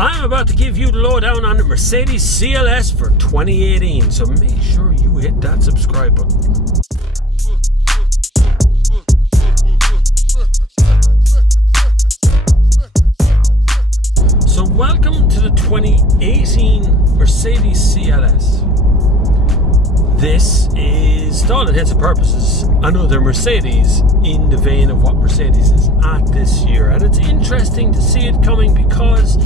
I'm about to give you the lowdown on the Mercedes CLS for 2018, so make sure you hit that subscribe button. So welcome to the 2018 Mercedes CLS. This is, to all intents and purposes, another Mercedes in the vein of what Mercedes is at this year. And it's interesting to see it coming because,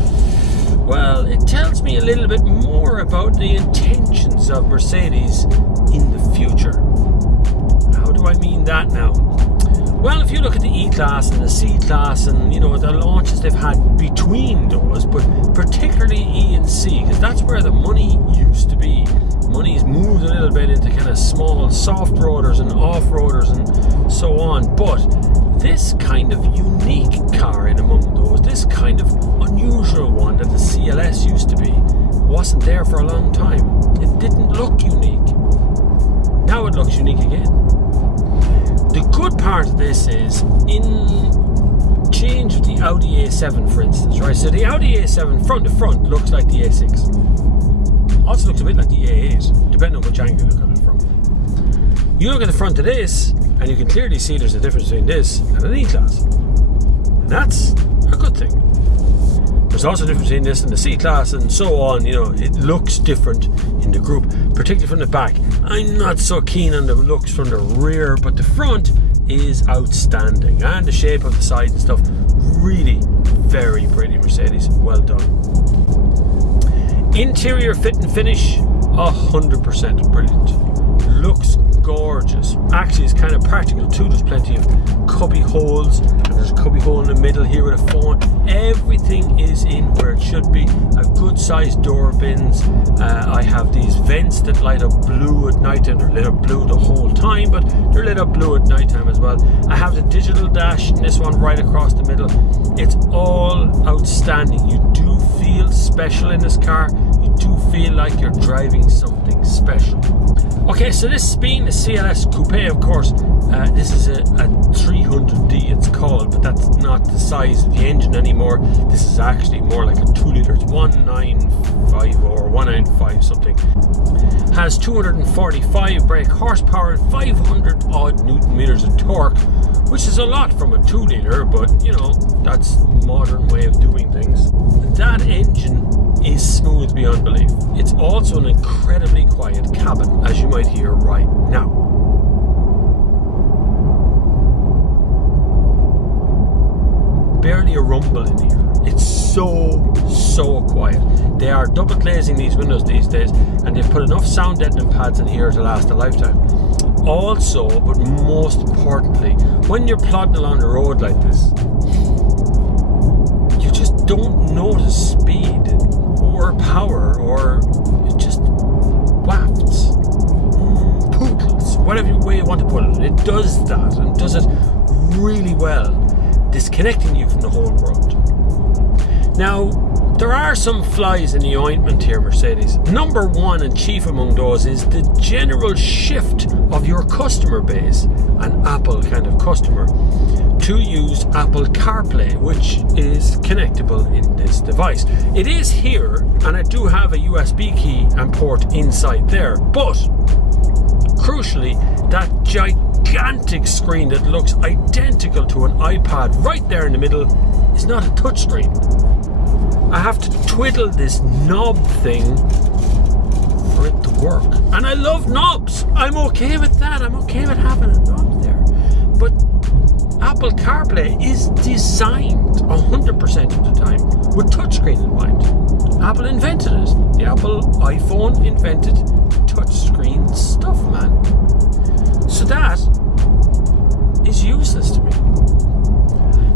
well, it tells me a little bit more about the intentions of Mercedes in the future. How do I mean that now? Well, if you look at the E-Class and the C-Class and, you know, the launches they've had between those, but particularly E and C, because that's where the money used to be. Money's moved a little bit into kind of small soft roaders and off-roaders and so on, but this kind of unique car in among those, this kind of unusual one that the CLS used to be, wasn't there for a long time. It didn't look unique. Now it looks unique again. The good part of this is, in change of the Audi A7 for instance, right? So the Audi A7 front to front looks like the A6. Also looks a bit like the A8, depending on which angle you look at it from. You look at the front of this, and you can clearly see there's a difference between this and an E-Class. And that's a good thing. There's also a difference between this and the C-Class and so on. You know, it looks different in the group, particularly from the back. I'm not so keen on the looks from the rear, but the front is outstanding. And the shape of the side and stuff, really very pretty Mercedes. Well done. Interior fit and finish, 100% brilliant. Looks gorgeous. Actually, it's kind of practical too. There's plenty of cubby holes, and there's a cubby hole in the middle here with a phone. Everything is in where it should be. A good sized door bins. I have these vents that light up blue at night, and they're lit up blue the whole time, but they're lit up blue at night time as well. I have the digital dash in this one right across the middle. It's all outstanding. You do feel special in this car. You do feel like you're driving something special. Okay, so this being the CLS Coupe, of course, this is a 300D it's called, but that's not the size of the engine anymore. This is actually more like a 2 litre. It's 195 or 195 something. Has 245 brake horsepower and 500 odd Newton meters of torque, which is a lot from a 2 litre, but you know, that's modern way of doing things. That engine is smooth beyond belief. It's also an incredibly quiet cabin, as you might hear right now. Barely a rumble in here. It's so quiet. They are double glazing these windows these days, and they've put enough sound deadening pads in here to last a lifetime. Also, but most importantly, when you're plodding along the road like this, you just don't notice speed or power, or it just wafts, poodles, whatever way you want to put it. It does that, and does it really well, disconnecting you from the whole world. Now, there are some flies in the ointment here, Mercedes. Number one and chief among those is the general shift of your customer base, an Apple kind of customer, to use Apple CarPlay, which is connectable in this device. It is here, and I do have a USB key and port inside there, but crucially, that gigantic screen that looks identical to an iPad right there in the middle is not a touchscreen. I have to twiddle this knob thing for it to work. And I love knobs. I'm okay with that. I'm okay with having a knob there. But Apple CarPlay is designed 100% of the time with touchscreen in mind. Apple invented it. The Apple iPhone invented touchscreen stuff, man. So that is useless to me.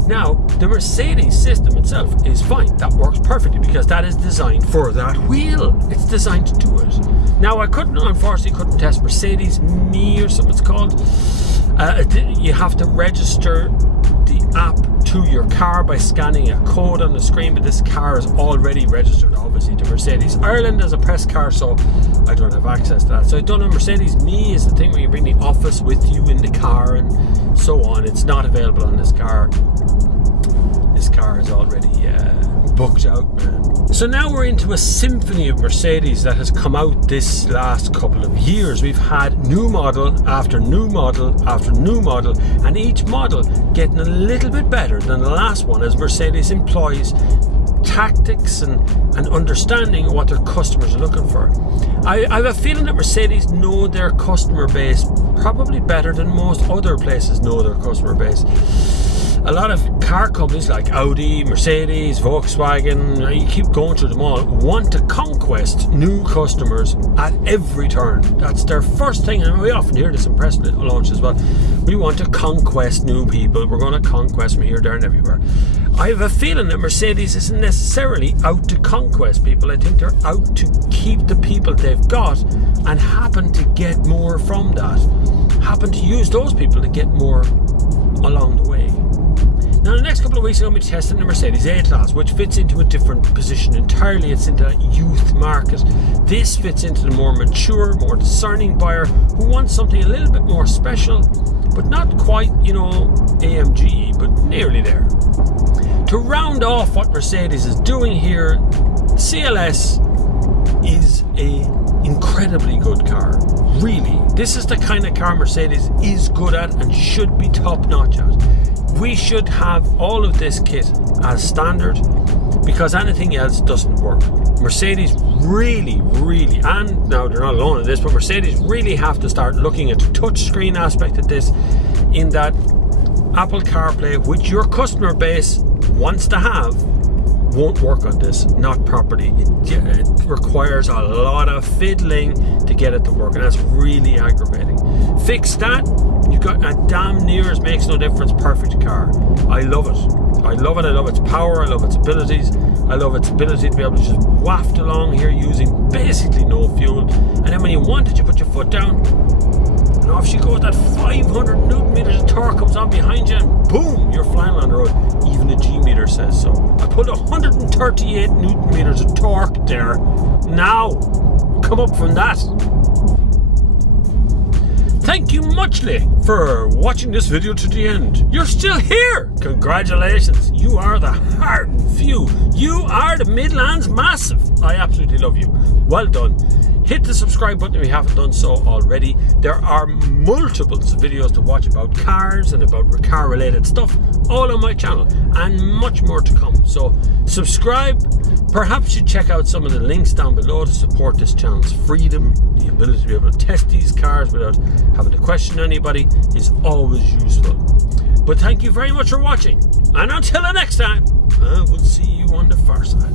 Now, the Mercedes system itself is fine. That works perfectly because that is designed for that wheel. It's designed to do it. Now, unfortunately couldn't test Mercedes Me or something it's called. You have to register the app to your car by scanning a code on the screen, but this car is already registered, obviously, to Mercedes Ireland as a press car, so I don't have access to that. So I don't know, Mercedes Me is the thing where you bring the office with you in the car and so on. It's not available on this car. This car is already booked out, man. So now we're into a symphony of Mercedes that has come out this last couple of years. We've had new model after new model after new model, and each model getting a little bit better than the last one as Mercedes employs tactics and understanding what their customers are looking for. I have a feeling that Mercedes know their customer base probably better than most other places know their customer base. A lot of car companies like Audi, Mercedes, Volkswagen, you keep going through them all, want to conquest new customers at every turn. That's their first thing, and we often hear this in press launches as well. We want to conquest new people. We're going to conquest from here, there and everywhere. I have a feeling that Mercedes isn't necessarily out to conquest people. I think they're out to keep the people they've got and happen to get more from that. Happen to use those people to get more along the way. Now, the next couple of weeks I'm going to be testing the Mercedes A-Class, which fits into a different position entirely. It's into that youth market. This fits into the more mature, more discerning buyer who wants something a little bit more special, but not quite, you know, AMG, but nearly there. To round off what Mercedes is doing here, CLS is an incredibly good car. Really, this is the kind of car Mercedes is good at and should be top-notch at. We should have all of this kit as standard because anything else doesn't work. Mercedes really, and now they're not alone in this, but Mercedes really have to start looking at the touchscreen aspect of this, in that Apple CarPlay, which your customer base wants to have, won't work on this, not properly. It requires a lot of fiddling to get it to work, and that's really aggravating. Fix that, you've got a damn near as makes no difference perfect car. I love it. I love it. I love its power. I love its abilities. I love its ability to be able to just waft along here using basically no fuel. And then when you want it, you put your foot down, and off you go. That 500 newton meters of torque comes on behind you, and boom, you're flying on the road. Even the G meter says so. I put 138 newton meters of torque there. Now, come up from that. Thank you muchly for watching this video to the end. You're still here. Congratulations. You are the hardened few. You are the Midlands Massive. I absolutely love you. Well done. Hit the subscribe button if you haven't done so already. There are multiples of videos to watch about cars and about car related stuff all on my channel, and much more to come. So subscribe. Perhaps you check out some of the links down below to support this channel's freedom. The ability to be able to test these cars without having to question anybody is always useful. But thank you very much for watching, and until the next time, I will see you on the far side.